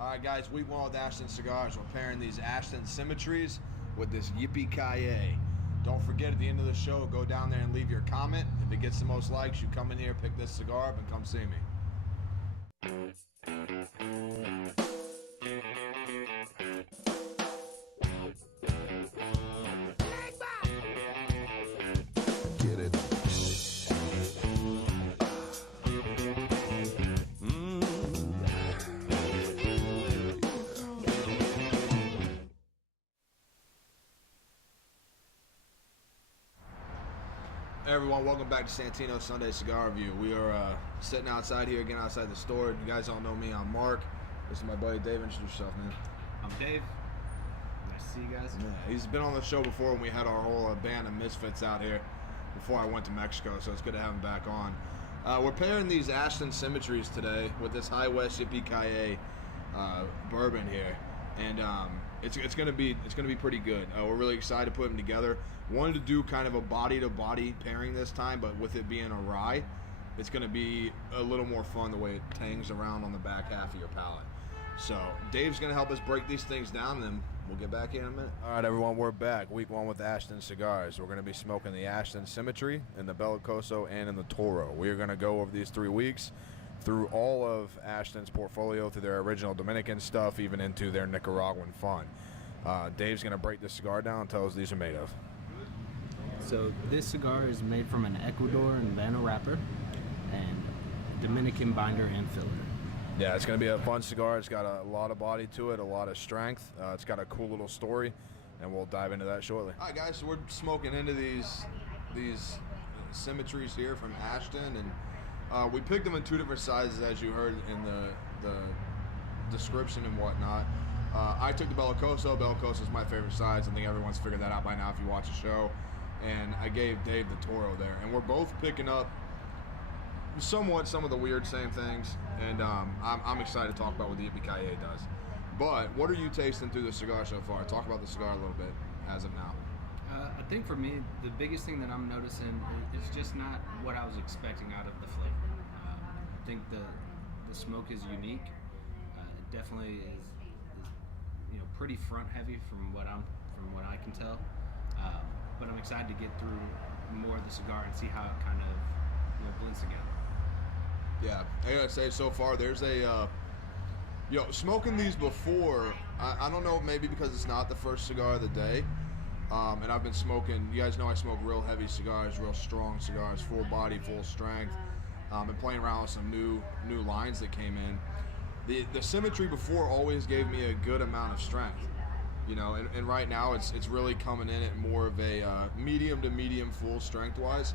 All right, guys, week one with Ashton Cigars. We're pairing these Ashton Symmetries with this Yippee. Don't forget, at the end of the show, go down there and leave your comment. If it gets the most likes, you come in here, pick this cigar up, and come see me. Get it. Hey everyone, welcome back to Santino Sunday Cigar Review. We are sitting outside here again outside the store. You guys all know me, I'm Mark. This is my buddy Dave. Introduce yourself, man. I'm Dave. Nice to see you guys. Yeah, he's been on the show before when we had our whole band of misfits out here before I went to Mexico, so it's good to have him back on. We're pairing these Ashton Symmetries today with this High West Yippee bourbon here, and it's gonna be pretty good. We're really excited to put them together. Wanted to do kind of a body-to-body pairing this time, but with it being a rye, it's gonna be a little more fun the way it tangs around on the back half of your palate. So Dave's gonna help us break these things down, and then we'll get back in a minute. All right, everyone, we're back. Week one with Ashton Cigars. We're gonna be smoking the Ashton Symmetry in the Bellicoso and in the Toro. We are gonna go over these 3 weeks through all of Ashton's portfolio, through their original Dominican stuff, even into their Nicaraguan fun. Dave's gonna break this cigar down and tell us what these are made of. So this cigar is made from an Ecuador and Havana wrapper and Dominican binder and filler. Yeah, it's going to be a fun cigar. It's got a lot of body to it, a lot of strength. It's got a cool little story, and we'll dive into that shortly. All right, guys, so we're smoking into these Symmetries here from Ashton, and we picked them in 2 different sizes, as you heard in the description and whatnot. I took the Bellicoso. Bellicoso is my favorite size. I think everyone's figured that out by now if you watch the show. And I gave Dave the Toro there, and we're both picking up somewhat some of the weird same things, and I'm excited to talk about what the Yippee does. But what are you tasting through the cigar so far? Talk about the cigar a little bit as of now. I think for me, the biggest thing that I'm noticing is just not what I was expecting out of the flavor. I think the smoke is unique. It definitely is pretty front heavy from what I can tell. But I'm excited to get through more of the cigar and see how it kind of blends together. Yeah, I gotta say, so far there's smoking these before. I don't know, maybe because it's not the first cigar of the day, and I've been smoking. You guys know I smoke real heavy cigars, real strong cigars, full body, full strength. Been playing around with some new lines that came in. The Symmetry before always gave me a good amount of strength. And right now it's really coming in at more of a medium to medium full strength wise.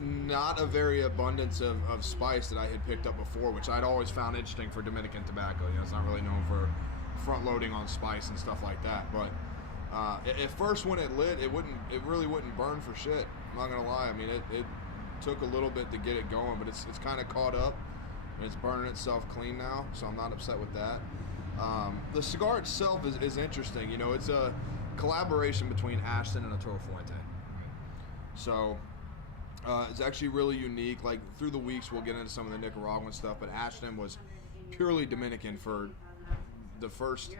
Not a very abundance of spice that I had picked up before, which I'd always found interesting for Dominican tobacco. It's not really known for front loading on spice and stuff like that. But at first when it lit, it really wouldn't burn for shit. I'm not gonna lie. I mean, it took a little bit to get it going, but it's kind of caught up and it's burning itself clean now, so I'm not upset with that. The cigar itself is interesting. It's a collaboration between Ashton and a Toro Fuente. So it's actually really unique. Like, through the weeks, we'll get into some of the Nicaraguan stuff, but Ashton was purely Dominican for the first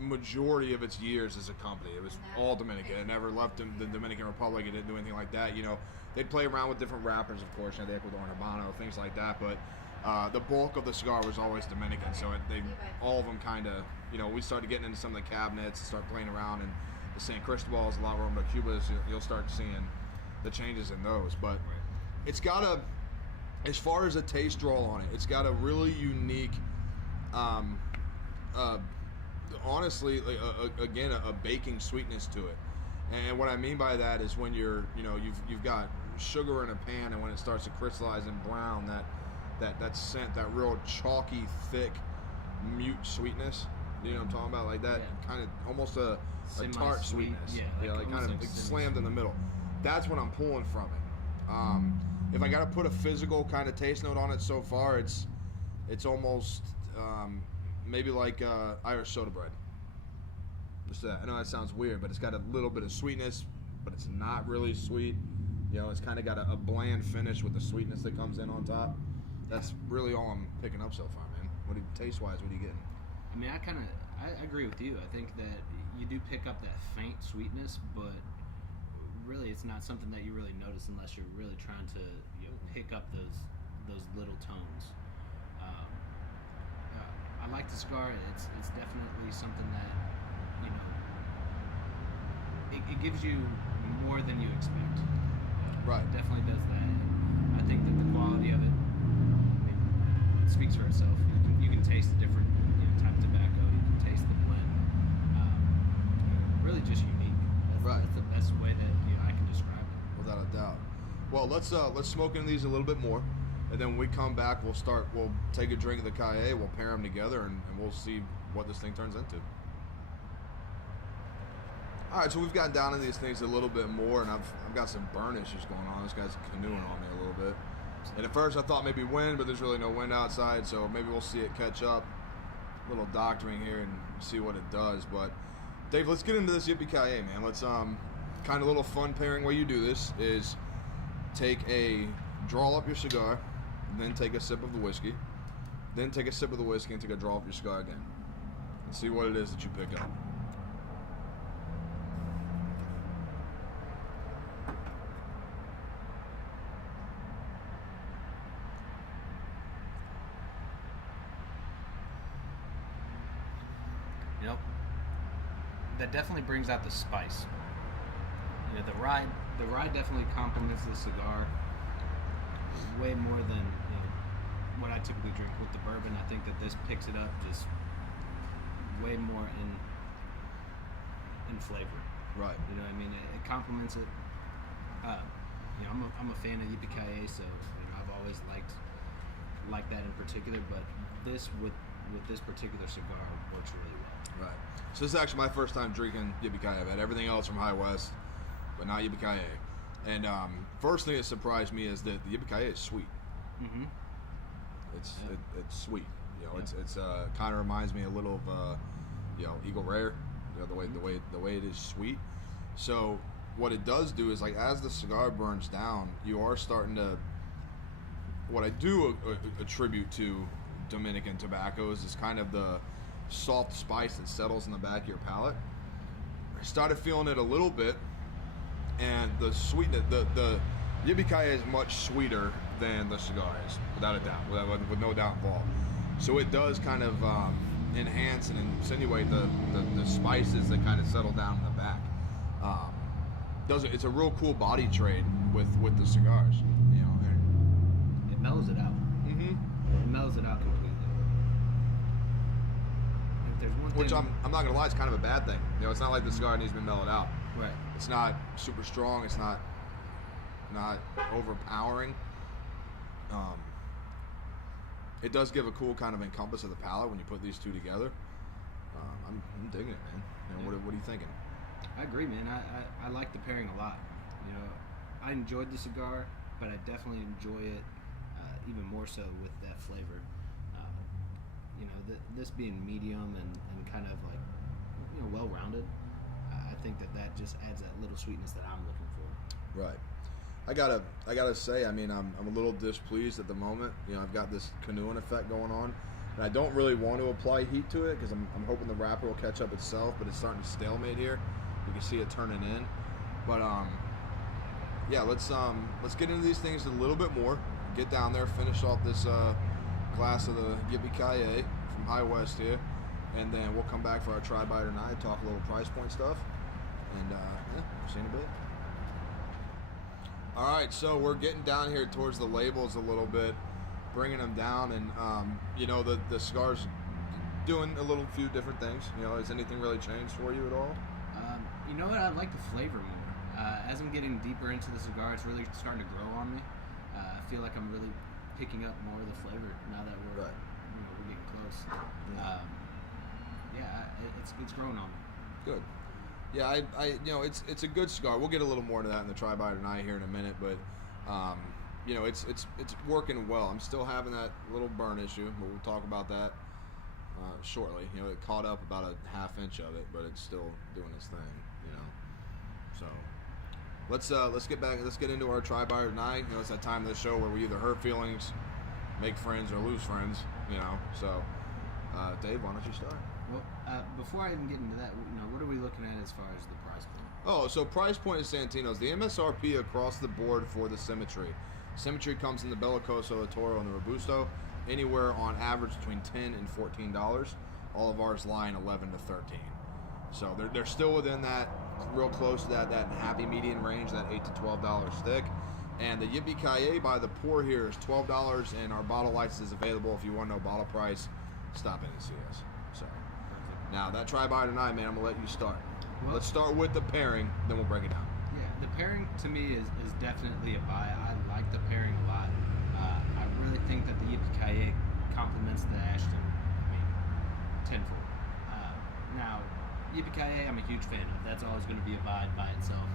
majority of its years as a company. It was all Dominican. It never left the Dominican Republic. It didn't do anything like that. They'd play around with different wrappers, of course, the Ecuador and Habano, things like that, but the bulk of the cigar was always Dominican, so all of them kind of, we started getting into some of the cabinets and start playing around in the San Cristobal's, La Roma Cubas. You'll start seeing the changes in those. But it's got as far as a taste draw on it, it's got a really unique, honestly, again, a baking sweetness to it. And what I mean by that is when you've got sugar in a pan, and when it starts to crystallize and brown, that scent, that real chalky, thick, mute sweetness. You know what I'm talking about? Like that, kind of almost a tart sweetness. Like kind of slammed in the middle. That's what I'm pulling from it. If I got to put a physical kind of taste note on it so far, it's almost maybe like Irish soda bread. Just that. I know that sounds weird, but it's got a little bit of sweetness, but it's not really sweet. It's kind of got a bland finish with the sweetness that comes in on top. That's really all I'm picking up so far, man. What do you, taste-wise, what are you getting? I mean, I agree with you. I think that you do pick up that faint sweetness, but really it's not something that you really notice unless you're really trying to pick up those little tones. I like the cigar. It's definitely something that it gives you more than you expect. Right. It definitely does that. And I think that the quality of it, it speaks for itself. You can taste the different type of tobacco. You can taste the blend. Really just unique. That's the best way that I can describe it. Without a doubt. Well, let's smoke into these a little bit more, and then when we come back, we'll take a drink of the Calle, we'll pair them together, and we'll see what this thing turns into. All right, so we've gotten down to these things a little bit more, and I've got some burn issues going on. This guy's canoeing on me a little bit. And at first I thought maybe wind, but there's really no wind outside, so maybe we'll see it catch up. A little doctoring here and see what it does. But Dave, let's get into this Yippee Calle, man. Let's kind of a little fun pairing way you do this is draw up your cigar, and then take a sip of the whiskey, then take a sip of the whiskey and take a draw up your cigar again, and see what it is that you pick up. That definitely brings out the spice. The rye definitely complements the cigar way more than what I typically drink with the bourbon. I think that this picks it up just way more in flavor. Right. You know what I mean? It complements it. I'm a fan of Yippee Calle, so I've always liked that in particular. But this with this particular cigar works really well. Right. So this is actually my first time drinking Yippee Calle. I've had everything else from High West, but not Yippee Calle. And first thing that surprised me is that the Yippee Calle is sweet. Mm-hmm. It's sweet. It's kind of reminds me a little of Eagle Rare. The way it is sweet. So what it does do is, like, as the cigar burns down, you are starting to. What I do attribute to Dominican tobaccos is kind of the soft spice that settles in the back of your palate. I started feeling it a little bit, and the sweetness, the Yippee Calle is much sweeter than the cigar is, without a doubt, with no doubt involved. So it does kind of enhance and insinuate the spices that kind of settle down in the back. It's a real cool body trade with the cigars. It mellows it out. Mm-hmm. It mellows it out completely. If there's one Which thing, I'm not gonna lie, it's kind of a bad thing. It's not like the cigar needs to be mellowed out. right. It's not super strong. It's not overpowering. It does give a cool kind of encompass of the palate when you put these two together. I'm digging it, man. What are you thinking? I agree, man. I like the pairing a lot. I enjoyed the cigar, but I definitely enjoy it even more so with that flavor. This being medium and kind of like well-rounded, I think that just adds that little sweetness that I'm looking for. Right. I gotta say, I mean, I'm a little displeased at the moment. I've got this canoeing effect going on, and I don't really want to apply heat to it because I'm hoping the wrapper will catch up itself, but it's starting to stalemate here. You can see it turning in, but yeah, let's get into these things a little bit more. Get down there, finish off this glass of the Yippee Calle from High West here, and then we'll come back for our try by tonight, talk a little price point stuff, and we'll see you in a bit. All right, so we're getting down here towards the labels a little bit, bringing them down, and the cigar's doing a few different things. Has anything really changed for you at all? You know what? I like the flavor more. As I'm getting deeper into the cigar, it's really starting to grow on me. I feel like I'm really picking up more of the flavor now that we're getting close. It's growing on me. Good. Yeah, it's a good cigar. We'll get a little more into that in the try by tonight here in a minute, but it's working well. I'm still having that little burn issue, but we'll talk about that shortly. It caught up about a half inch of it, but it's still doing its thing. So let's get back. Let's get into our try by tonight. It's that time of the show where we either hurt feelings, make friends, or lose friends. So Dave, why don't you start? Well, before I even get into that, what are we looking at as far as the price point? Oh, so price point is Santino's. The MSRP across the board for the Symmetry. Symmetry comes in the Bellicoso, the Toro, and the Robusto, anywhere on average between $10 and $14. All of ours line 11 to 13. So they're still within that, real close to that happy median range, that $8 to $12 stick. And the Yippee Kaye by the pour here is $12, and our bottle license is available. If you want to know bottle price, stop in and see us. So now that try-by tonight, man, I'm gonna let you start. Well, let's start with the pairing, then we'll break it down. Yeah, the pairing to me is definitely a buy. I like the pairing a lot. I really think that the Yippee Kaye complements the Ashton, tenfold. Now, Yippee Kaye, I'm a huge fan of. That's always going to be a buy by itself.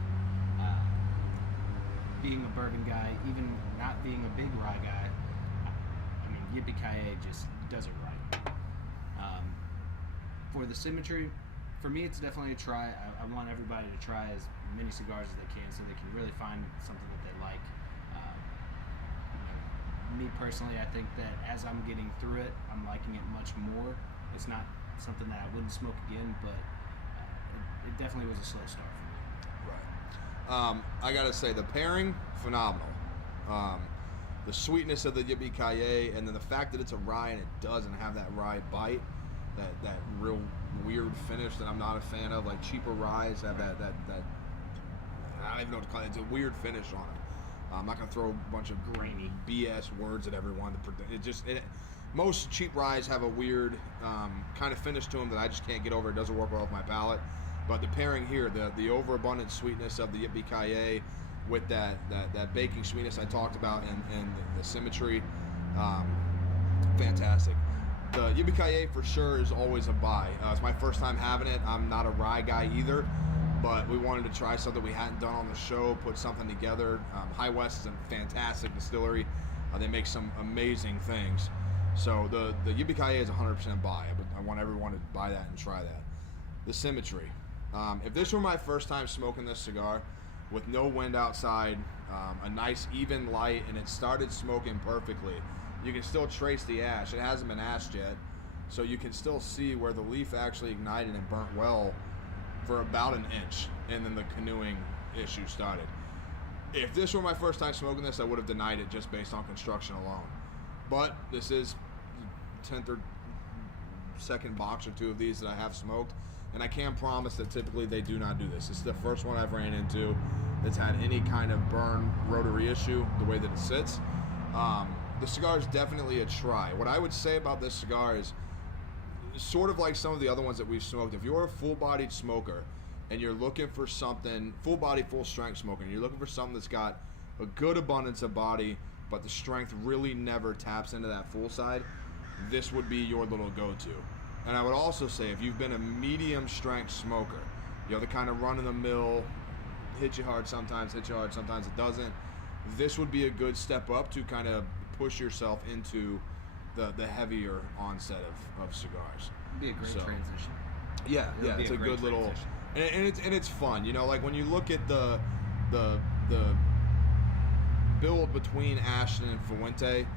Being a bourbon guy, even not being a big rye guy, Yippee Kaye just does it right. For the Symmetry, for me, it's definitely a try. I want everybody to try as many cigars as they can, so they can really find something that they like. Me personally, I think that as I'm getting through it, I'm liking it much more. It's not something that I wouldn't smoke again, but it definitely was a slow start for me. Right. I gotta say, the pairing, phenomenal. The sweetness of the Yippee Kaye, and then the fact that it's a rye and it doesn't have that rye bite, that real weird finish that I'm not a fan of. Like cheaper ryes have that I don't even know what to call it. It's a weird finish on it. I'm not gonna throw a bunch of grainy BS words at everyone. Most cheap ryes have a weird kind of finish to them that I just can't get over. It doesn't work well with my palate. But the pairing here, the overabundant sweetness of the Yippee Kaye with that baking sweetness I talked about and the Symmetry, fantastic. The Yippee Kaye for sure is always a buy. It's my first time having it. I'm not a rye guy either, but we wanted to try something we hadn't done on the show, put something together. High West is a fantastic distillery. They make some amazing things. So the Yippee Kaye is 100% buy. I want everyone to buy that and try that. The Symmetry. If this were my first time smoking this cigar with no wind outside, a nice even light, and it started smoking perfectly, you can still trace the ash. It hasn't been ashed yet, so you can still see where the leaf actually ignited and burnt well for about an inch, and then the canoeing issue started. If this were my first time smoking this, I would have denied it just based on construction alone. But this is 10th or second box or two of these that I have smoked, and I can promise that typically they do not do this. This is the first one I've ran into that's had any kind of burn rotary issue the way that it sits. The cigar is definitely a try. What I would say about this cigar is sort of like some of the other ones that we've smoked. If you're a full-bodied smoker and you're looking for something, full-body, full-strength smoker, and you're looking for something that's got a good abundance of body, but the strength really never taps into that full side, this would be your little go-to. And I would also say, if you've been a medium-strength smoker, the kind of run-of-the-mill, hit you hard sometimes it doesn't, this would be a good step up to kind of push yourself into the heavier onset of cigars. It'd be a great transition. Yeah, it's a good little, and it's fun. Like when you look at the build between Ashton and Fuente,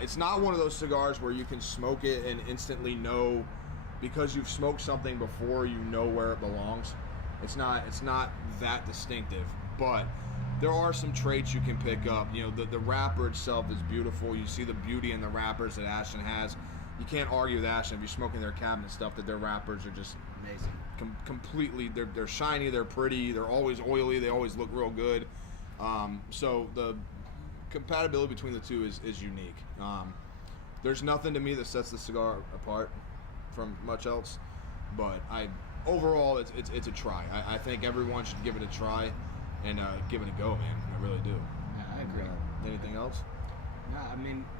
it's not one of those cigars where you can smoke it and instantly know, because you've smoked something before, you know where it belongs. It's not that distinctive, but there are some traits you can pick up. The wrapper itself is beautiful. You see the beauty in the wrappers that Ashton has. You can't argue with Ashton if you're smoking their cabinet stuff that their wrappers are just amazing. Completely, they're shiny, they're pretty, they're always oily, they always look real good. So the compatibility between the two is unique. There's nothing to me that sets the cigar apart from much else, but overall it's a try. I think everyone should give it a try and give it a go, man. I really do. I agree. Anything else? No,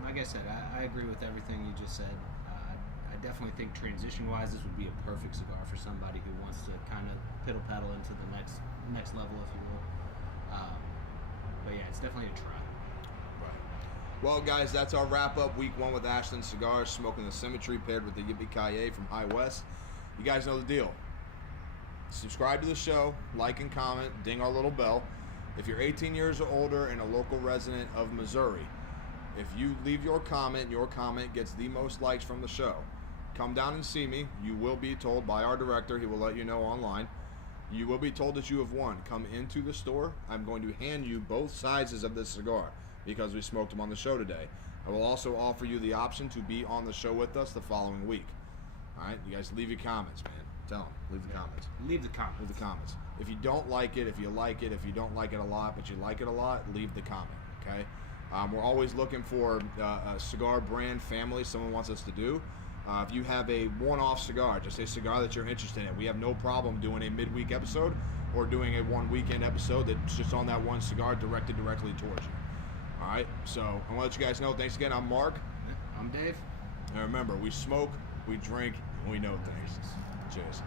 like I said, I agree with everything you just said. I definitely think transition-wise, this would be a perfect cigar for somebody who wants to kind of piddle-paddle into the next level, if you will. But yeah, it's definitely a try. Right. Well, guys, that's our wrap-up. Week 1 with Ashton Cigars, smoking the Symmetry paired with the Yippee Kaye from High West. You guys know the deal. Subscribe to the show, like and comment, ding our little bell. If you're 18 years or older and a local resident of Missouri, if you leave your comment gets the most likes from the show, come down and see me. You will be told by our director. He will let you know online. You will be told that you have won. Come into the store. I'm going to hand you both sizes of this cigar because we smoked them on the show today. I will also offer you the option to be on the show with us the following week. All right, you guys leave your comments, man. Tell them, leave the comments. Leave the comments. Leave the comments. If you don't like it, if you like it, if you don't like it a lot, but you like it a lot, leave the comment, okay? We're always looking for a cigar brand family someone wants us to do. If you have a one-off cigar, just a cigar that you're interested in, we have no problem doing a midweek episode or doing a one-weekend episode that's just on that one cigar directed directly towards you. All right, so I want to let you guys know. Thanks again. I'm Mark. I'm Dave. And remember, we smoke, we drink, and we know things. Cheers.